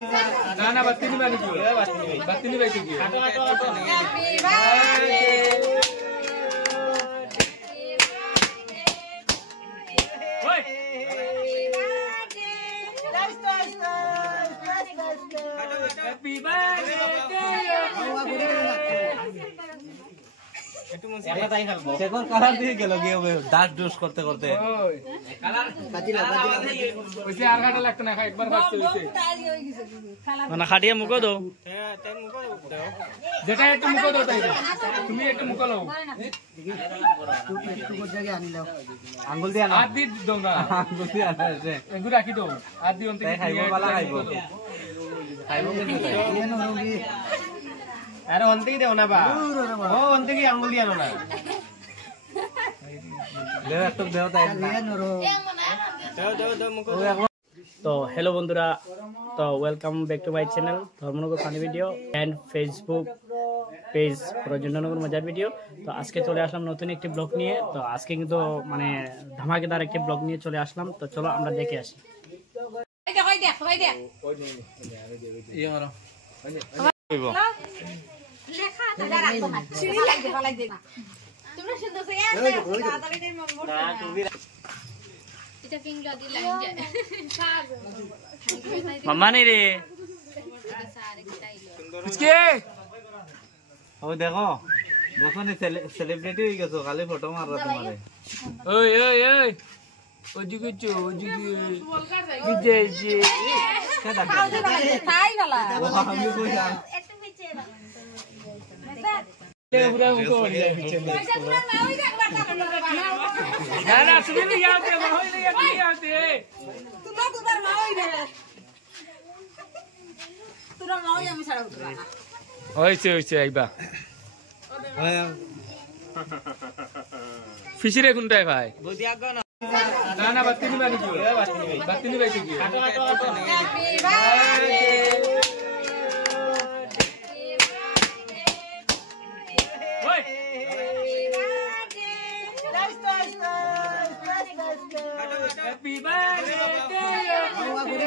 ना ना बत्ती नहीं बनी क्यों बत्ती नहीं बैठी क्यों auto auto auto happy birthday এখন কালার দিয়ে গেল গিয়ে দাঁত ডোজ করতে করতে ওইসে আর কাটা লাগতো না একবার বাচ্চা হইছে মানে খাটিয়ে মুখো দাও যেটা একটু মুখো দাও তাই তুমি একটু মুখো লাও আঙ্গুল দিয়ে হাত দি দাও না আঙ্গুল দিয়ে আছে এগুলো রাখি দাও হাত দি অন্তে খাইবো পালা খাইবো খাইবো কিন্তু अरे अंते की देव ना बा ओ अंते की आंगुल दिया ना ले একটু দেও তাই দাও মুকো তো হ্যালো বন্ধুরা, তো welcome back to my channel Dharmanagar funny video and Facebook page Prajanmanagar মজার ভিডিও। তো আজকে চলে আসলাম নতুন একটি ব্লগ নিয়ে। তো আজকে কিন্তু মানে ধামাকেদার একটি ব্লগ নিয়ে চলে আসলাম। তো চলো আমরা দেখে আসি। মাম্মা নেই রে ও দেখো দেখো নি সেলিব্রিটি হয়ে গেছো, খালি ফটো মাররা তোমারে। ওই ওই ওই ওদিকে চো ওদিকে বিজেজি তাই ভালো ও আমি কই যাই पूरा उनको हो गया पीछे में ना ना सुन नहीं आते माहौल नहीं आते तू ना तू बार माहौल रे तू ना माहौल हम सारा उतरा ओइसे आइबा फिशरे कुंटा भाई बुदिया गो ना ना बत्ती नहीं बनी क्यों बत्ती नहीं बैठी क्यों auto auto auto happy birthday happy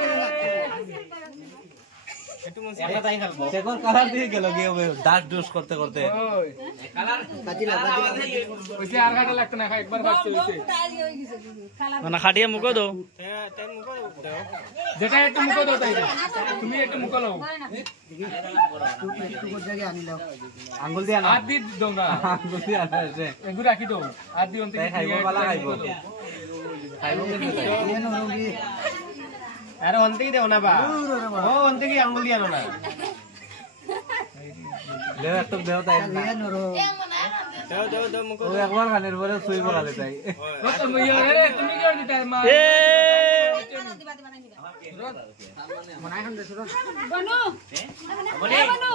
birthday এখন কালার দিয়ে গেল গিয়ে দাঁত ডোজ করতে করতে ওইসে আর কাটা লাগতো না একবার বাচ্চা হইছে মানে খাটিয়ে মুখো দাও যেটা একটু মুখো দাও তাই তুমি একটু মুখো লাও আঙ্গুল দিয়ে হাত দি দাও না আঙ্গুল দিয়ে আছে এগুলো রাখি দাও হাত দি অন্তে খাইবো পালা খাইবো খাইবো কিন্তু अरे अंते की देव ना बा ओ अंते की आंगुल दिया ना ले একটু দেও তাই दाव मुको ও একবার খানের পরে শুইব খালি তাই তুমি আরে তুমি কি করতে মা এ মনাই হান দেছো বনু বনে বনু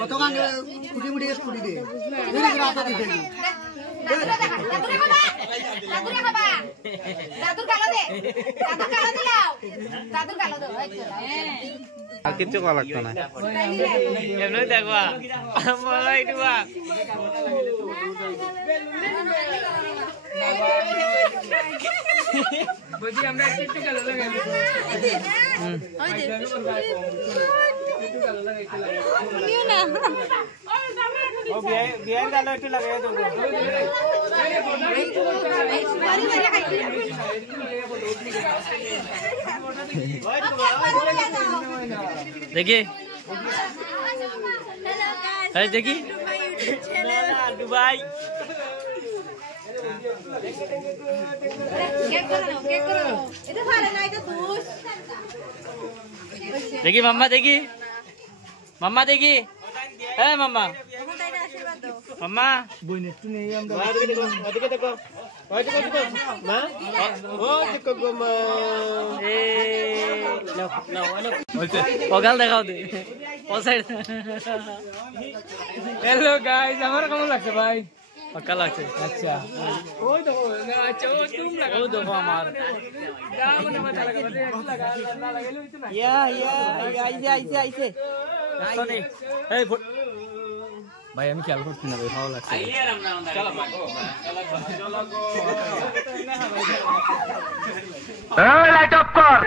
কত গান কুটি মুটি কুটি দে এই রাতা দিতে দাদুর খাবা দাদুর কালো দে দাদুর কালো দিলাও দাদুর কালো দাও আর কিছু করা লাগতো না এমনি দেখবা বলা ইটুয়া বুঝি আমরা একটু কালো লাগাই ওই দে একটু কালো লাগাই নিও না ও বিয়ার কালো একটু লাগাই দাও বাড়ি বাড়ি খাইতে দেখি এই দেখি দুবাই কেক করো এটা ভালো না এটা দুষ দেখি মাম্মা দেখি মাম্মা দেখি হ্যাঁ মাম্মা মাম্মা বইনে একটু নেই আমরা ওদিকে দেখো মা ও দেখো গো মা এ ওগাল দেখাও দে ও সাইড হ্যালো গাইস আমার কেমন লাগছে ভাই পাক্কা লাগছে আচ্ছা ওই দেখো না আচ্ছা ও তুমি লাগা ও দেখো আমার দাম না মাথা লাগা লাগা না লাগাইলে হইতো না ইয়া আইছে শুনি এই ভাই আমি খেয়াল করছি না ভাই ভালো লাগছে লাইট অফ কর